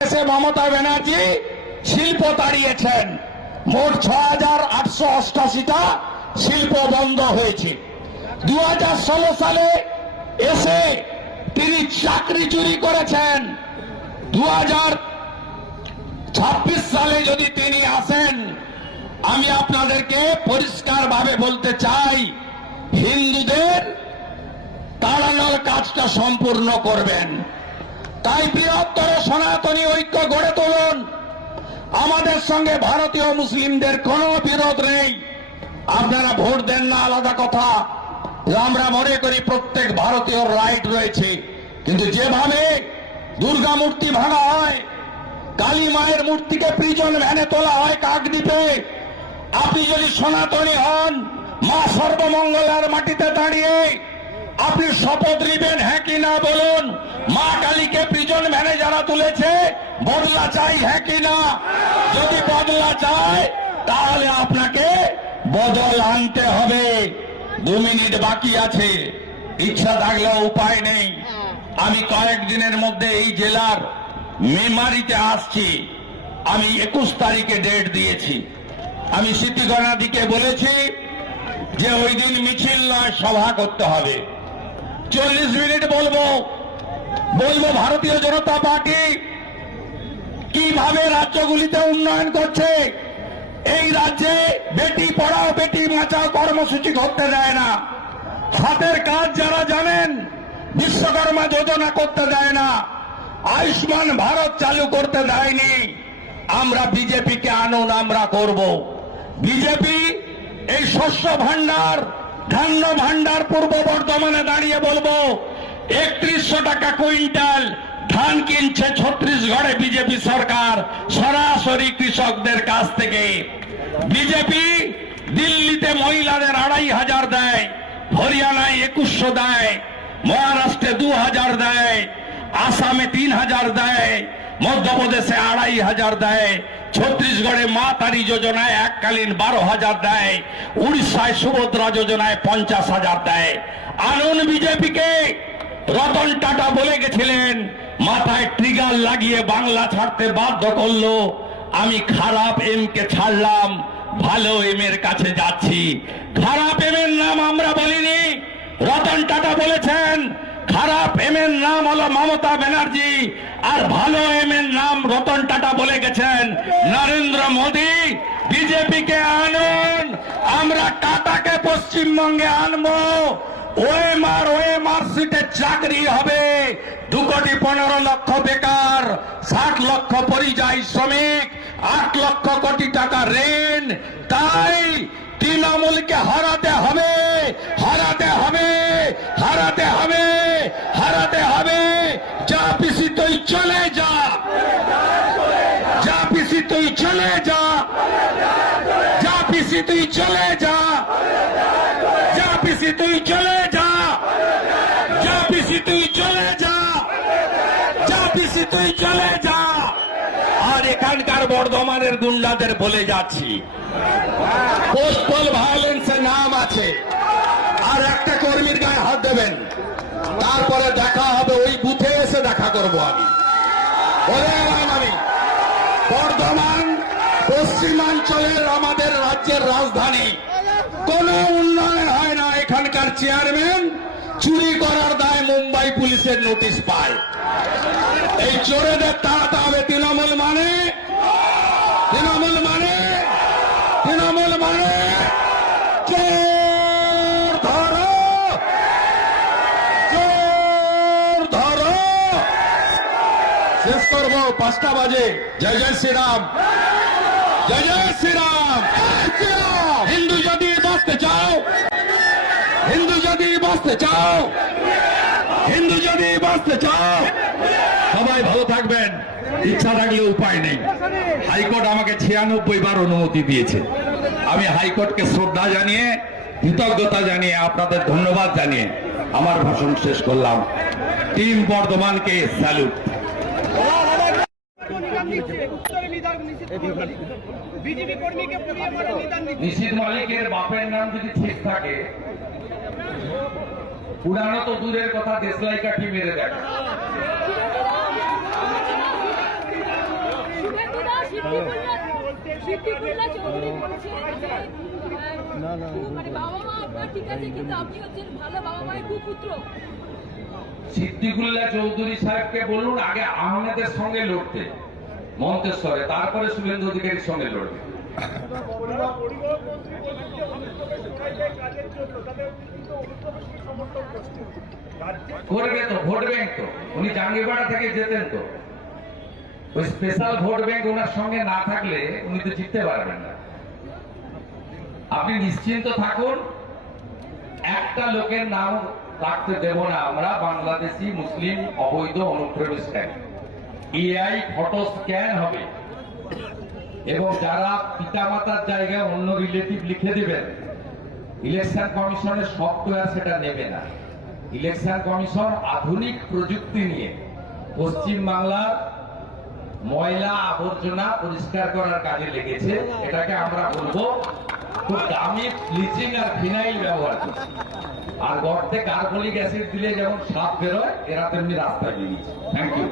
দেশে মমতা ব্যানার্জি শিল্প তাড়িয়েছেন। মোট ৬,৮৮৮টা শিল্প বন্ধ হয়েছে। ২০১৬ সালে এসে তিনি চাকরি চুরি করেছেন। ২০২৬ সালে যদি তিনি আসেন, আমি আপনাদেরকে পরিষ্কারভাবে বলতে চাই, হিন্দুদের তাড়ানোর কাজটা সম্পূর্ণ করবেন। তাই বৃহত্তর সনাতনী ঐক্য গড়ে তুলুন। আমাদের সঙ্গে ভারতীয় মুসলিমদের কোনো বিরোধ নেই। আপনারা ভোট দেন না আলাদা কথা, আমরা মনে করি প্রত্যেক ভারতীয় রাইট রয়েছে। কিন্তু যেভাবে দুর্গা মূর্তি ভাঙা হয়, কালী মায়ের মূর্তিকে প্রিজন ভ্যানে তোলা হয় কাকদ্বীপে, আপনি যদি সনাতনী হন, মা সর্বমঙ্গলার মাটিতে দাঁড়িয়ে আপনি শপথ নেবেন, হ্যাঁ কি না বলুন? মা কালীকে প্রিজন ভ্যানে যারা তুলেছে, বদলা চাই, হ্যাঁ কি না? যদি বদলা চায় তাহলে আপনাকে বদল আনতে হবে। 2 মিনিট বাকি আছে, ইচ্ছা থাকলেও উপায় নেই। আমি কয়েকদিনের মধ্যে এই জেলার মেমারিতে আসছি। আমি 21 তারিখে ডেট দিয়েছি। আমি সিটি গণাধিকে বলেছি যে ওই দিন মিছিল নয়, সভা করতে হবে। 40 মিনিট বলবো ভারতীয় জনতা পার্টি কিভাবে রাজ্যগুলিতে উন্নয়ন করছে। এই রাজ্যে বেটি পড়াও বেটি বাঁচাও কর্মসূচি করতে দেয় না। হাতের কাজ যারা জানেন, বিশ্বকর্মা যোজনা করতে দেয় না। আয়ুষ্মান ভারত চালু করতে দেয়নি। আমরা বিজেপিকে আনুন, আমরা করব। বিজেপি এই শস্য ভান্ডার, ধান্য ভান্ডার পূর্ব বর্ধমানে দাঁড়িয়ে বলবো, 3100 টাকা কুইন্টাল ধান কিনছে ছত্তিশগড়ে বিজেপি সরকার সরাসরি কৃষকদের কাছ থেকে। বিজেপি দিল্লিতে মহিলাদের 2500 দেয়, হরিয়ানায় 2100 দেয়, মহারাষ্ট্রে 2000 দেয়, আসামে 3000 দেয়, মধ্যপ্রদেশে 2500 দেয়, ছত্তিশগড়ে মা তারি যোজনায় এককালীন 12,000 দেয়, উড়িষ্যায় সুভদ্রা যোজনায় 50,000 দেয়। আনুন বিজেপিকে। রতন টাটা বলে গেছিলেন, মাথায় ট্রিগার লাগিয়ে বাংলা ছাড়তে বাধ্য করলো। আমি খারাপ এমকে ছাড়লাম, ভালো এমের কাছে যাচ্ছি। খারাপ এমের নাম আমরা বলিনি, রতন টাটা বলেছেন। খারাপ এমের নাম হলো মমতা ব্যানার্জি, আর ভালো এমের নাম রতন টাটা বলে গেছেন নরেন্দ্র মোদী। বিজেপিকে আনুন, আমরা টাটাকে পশ্চিমবঙ্গে আনবো। ওএমআর সিটে চাকরি হবে। 2,15,00,000 বেকার, 60 লক্ষ পরিযায়ী শ্রমিক, 8 লক্ষ কোটি টাকা ঋণ। তাই তৃণমূলকে হারাতে হবে, হারাতে হবে, হারাতে হবে, হারাতে হবে। যা পিসি তুই চলে যা, যা পিসি তুই চলে যা, যা পিসি তুই চলে যা, যা পিসি তুই চলে যা, যা পিসি তুই চলে যা, যা পিসি তুই চলে যা। আর এখানকার বর্ধমানের গুন্ডাদের বলে যাচ্ছি, পোস্টাল ভায়োলেন্সের নাম আছে, আর একটা কর্মীর গায়ে হাত দেবেন, তারপরে দেখা হবে ওই বুথে এসে দেখা করবো। আমি বলে এলাম, আমি বর্ধমান পশ্চিমাঞ্চলের আমাদের রাজ্যের রাজধানী, কোন উন্নয়ন হয় না। এখানকার চেয়ারম্যান চুরি করার দায় মুম্বাই পুলিশের নোটিশ পায়। এই চোরেদের তাড়াতে হবে। তৃণমূল মানে, তৃণমূল মানে, তৃণমূল মানে চোর ধরো, চোর ধরো। শেষ করবো, 5টা বাজে। জয় জয় শ্রীরাম, জয় জয় শ্রীরাম। হিন্দু যদি বাঁচতে চাও, হিন্দু যদি বাঁচতে চাও, হিন্দু যদি বাঁচতে চাও, সবাই ভালো থাকবেন। ইচ্ছা থাকলে উপায় নেই। হাইকোর্ট আমাকে 96 বার অনুমতি দিয়েছে। আমি হাইকোর্টকে শ্রদ্ধা জানিয়ে, কৃতজ্ঞতা জানিয়ে, আপনাদের ধন্যবাদ জানিয়ে আমার ভাষণ শেষ করলাম। Team বর্ধমানকে salute. নিশীথ মালিকের বাপের নাম যদি ঠিক থাকে, পুরানো তো দূরের কথা, দেশলাই কাঠি মেরে দেখা। সিদ্দিকুল্লাহ চৌধুরী বলছেন যে মানে বাবা মা আপনার ঠিক আছে কিন্তু আপনি হচ্ছেন ভালো বাবা মায়ের কুপুত্র। সিদ্দিকুল্লাহ চৌধুরী সাহেবকে বলুন আগে আহমেদের সঙ্গে লড়তে মন্তেশ্বরে, তারপরে শুভেন্দু অধিকারীর সঙ্গে লড়বে। করবে তো, ভোট ব্যাংক তো, উনি জাঙ্গিপাড়া থেকে যেতেন তো, ওই স্পেশাল ভোট ব্যাংক ওনার সঙ্গে না থাকলে উনি তো জিততে পারবেন না। আপনি নিশ্চিন্ত থাকুন, একটা লোকের নাম রাখতে দেব না আমরা, বাংলাদেশি মুসলিম অবৈধ অনুপ্রবেশকারী। এআই ফটো স্ক্যান হবে এবং যারা পিতামাতার জায়গায় অন্য রিলেটিভ লিখে দিবেন, ইলেকশন কমিশনের সফটওয়্যার সেটা নেবে না। ইলেকশন কমিশন আধুনিক প্রযুক্তি নিয়ে পশ্চিম বাংলার ময়লা আবর্জনা পরিষ্কার করার কাজে লেগেছে। এটাকে আমরা বলবো খুব দামি ব্লিচিং আর ফিনাইল ব্যবহার করছে। আর গর্তে কার্বলিক অ্যাসিড দিলে যেমন সাপ বেরোয়, এরা তেমনি রাস্তায় বেরিয়েছে। Thank you.